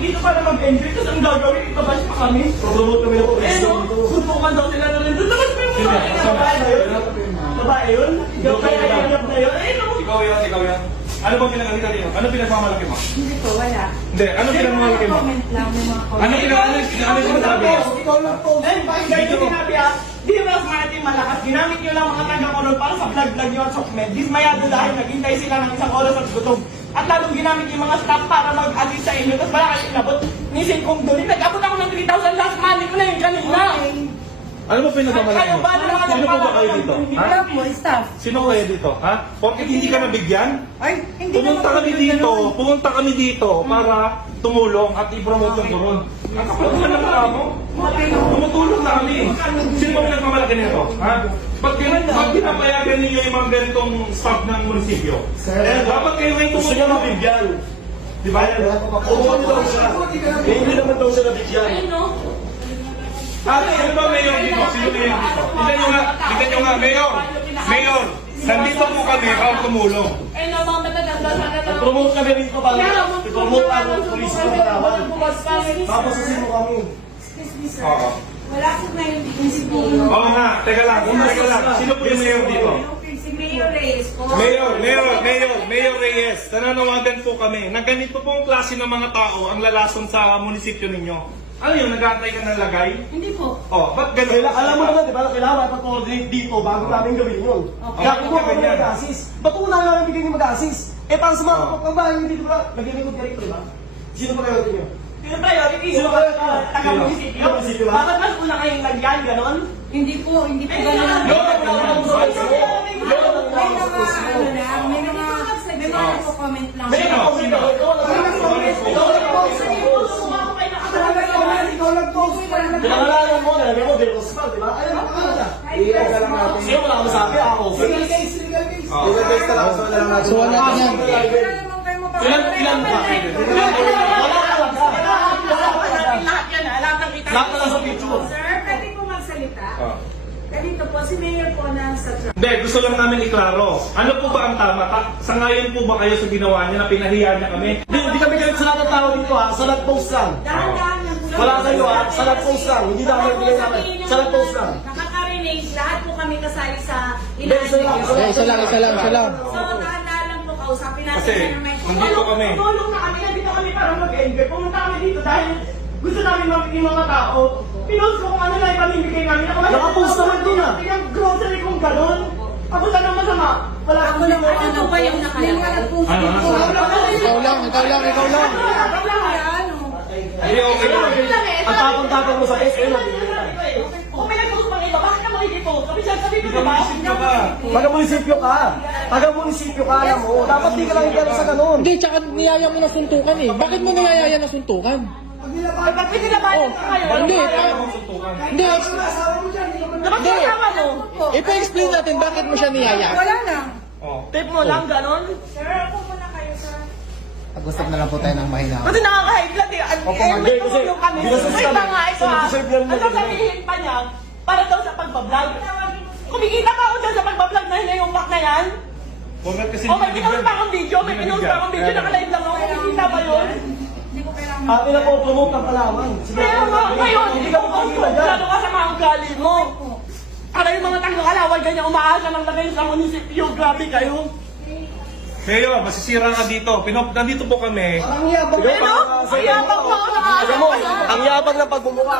dito para mag-enjoy. Tapos ang gagawin, itabash pa kami. Promote kami na po. Eh no, suntukan daw sila na rin. Tapos may mga babae na yun. Babae yun? Ikaw kaya hirap na yun? Eh no. Ikaw yan. Ano bang pinagalitan dito? Ano pinagmamalaki mo? Hindi po, wala. Hindi, ano pinagmamalaki mo? Comment lang, may mga comment. Ano sinasabi mo? Ikaw lang po. Eh, bakit dito sinabi ah? Di ba mas natin malakas? Ginamit nyo lang mga taga-koron para sa vlog-vlog nyo at sokmed. Dismayado dahil naghintay sila ng isang oras at gutom. At lalong ginamit yung mga staff para mag-assist sa inyo. Tapos wala kayo inabot. Nisin kong doon. Nag-abot ako ng 3,000 last money ko na yung kanina. Ano ba pinagmamalaki mo? Sino po ba kayo dito? Ha? Wala po, staff. Sino kayo dito? Ha? Porket hindi ka nabigyan? Ay, hindi Pumunta kami dito para tumulong at i-promote yung koron. Ang kapatid ng tao mo, tumutulong na kami. Sino ba pinagmamalaki nito? Ha? Ba't pinapayagan ninyo yung mga ganitong staff ng munisipyo? Dapat kayo ngayon Gusto niya tumulong. mabigyan. Di ba? Promote daw siya. Eh, hindi naman daw siya nabigyan. Ayun no. Sino ba mayor dito? Sino mayor dito? Tignan nyo nga, mayor! Mayor! Nandito po kami para tumulong. Eh no, mga mataganda sana na. Promote kami rito para i-promote ang police ng Palawan. Tapos susin mo kami. Excuse me, sir. Oo. Wala po ngayon dito si Mayor. Oo nga, teka lang. Sino po yung mayor dito? Si Mayor Reyes po. Mayor Reyes, nananawagan po kami na ganito pong klase ng mga tao ang lalason sa munisipyo ninyo. Ano yun, nag-aantay ka ng lagay? Hindi po. Oh, ba't ganun? Alam mo naman, di ba, kailangan mag-coordinate dito bago namin gawin yun. Kaya kung Okay. kami mag-assist, ba't una namin bigyan yung mag-assist? Eh, para sa mga kapagbahay hindi, di ba, nag-record ka rito, di ba? Sino pa kayo niyo? Sino priority? Sino ba taga-munisipyo? Munisipyo ba? Bakit mas una kayong lagyan, ganon? Hindi po ganun. Ay, May mga, Yun! may mga nagko-comment lang. May nag-comment ako. Pinangalanan mo, nalagay mo, Del Costal, di ba? Ayun, nakakala siya. Sino wala ka masabi? Ako. Legal case talaga. So, wala ka yan. Ilan ba? Wala ka lang ka. Lahat yan, lahat ng kita. Lahat na lang sa picture. Sir, pwede po magsalita. Ganito po, si Mayor po na sa truck. Hindi, gusto lang namin iklaro. Ano po ba ang tama? Sangayon po ba kayo sa ginawa niya na pinahiya niya kami? Hindi kami galit sa lahat ng tao dito ha. Sa nag-post lang. Dahan-dahan lang po. Wala kayo ha. Sa nag-post lang. Hindi na kami bigay namin. Sa nag-post lang. Nakaka-renage, lahat po kami kasali sa Hindi, isa lang. Isa lang. So, dahan-dahan lang po kausapin natin Kasi, na may nandito kami. Tulong na kami, nandito kami para mag-enjoy. Pumunta kami dito dahil gusto namin mabigyan yung mga tao. Pinost ko kung ano lang ipamimigay namin. Nakapost naman din, ah. Yung grocery kong gano'n. Ako saan ang masama? Wala akong Ano ba yung nakalagay? Ikaw lang. Hindi, okay lang. Ang tapang-tapang mo sa post, ayun. Kung may nag-post pang iba, bakit ka makikipot? Sabi ko diba? Taga-munisipyo ka. Taga-munisipyo ka, alam mo. Dapat di ka lang gano'n sa gano'n. Hindi, tsaka niyaya mo na suntukan eh. Bakit mo niyayaya na suntukan? Ay, pag pinilabanan ka kayo, Hindi, hindi. dapat kasama mo. Ipa-explain natin bakit mo siya niyaya. Wala lang. Tip mo lang, gano'n. Sir, ako muna kayo, sir. Pag-usap na lang po tayo ng mahina. Kasi nakaka-high blood eh. May tumulong kami. Binasos Wait kami. lang nga, ito ha. Deserve yan mo. Ano sabihin pa niya? Para daw sa pagbablog. Kumikita pa ako dyan sa pagbablog na yung pack na yan. Kasi Oh, may pinost pa akong video. May pinost pa akong video. Naka-live lang ako. Kumikita ba yun? Hindi ko kailangan. Atin na po promote ng Palawan. Kaya nga, ngayon, Hindi ka makakita dyan. Lalo ka sa mga ugali mo. Para yung mga taga-kalawal, ganyan umaasa ng lagay sa munisipyo. Grabe kayo. Mayor, masisira ka dito. Nandito po kami. Ang yabang. Ano? Ang yabang mo. Ang yabang ng pagmumukha.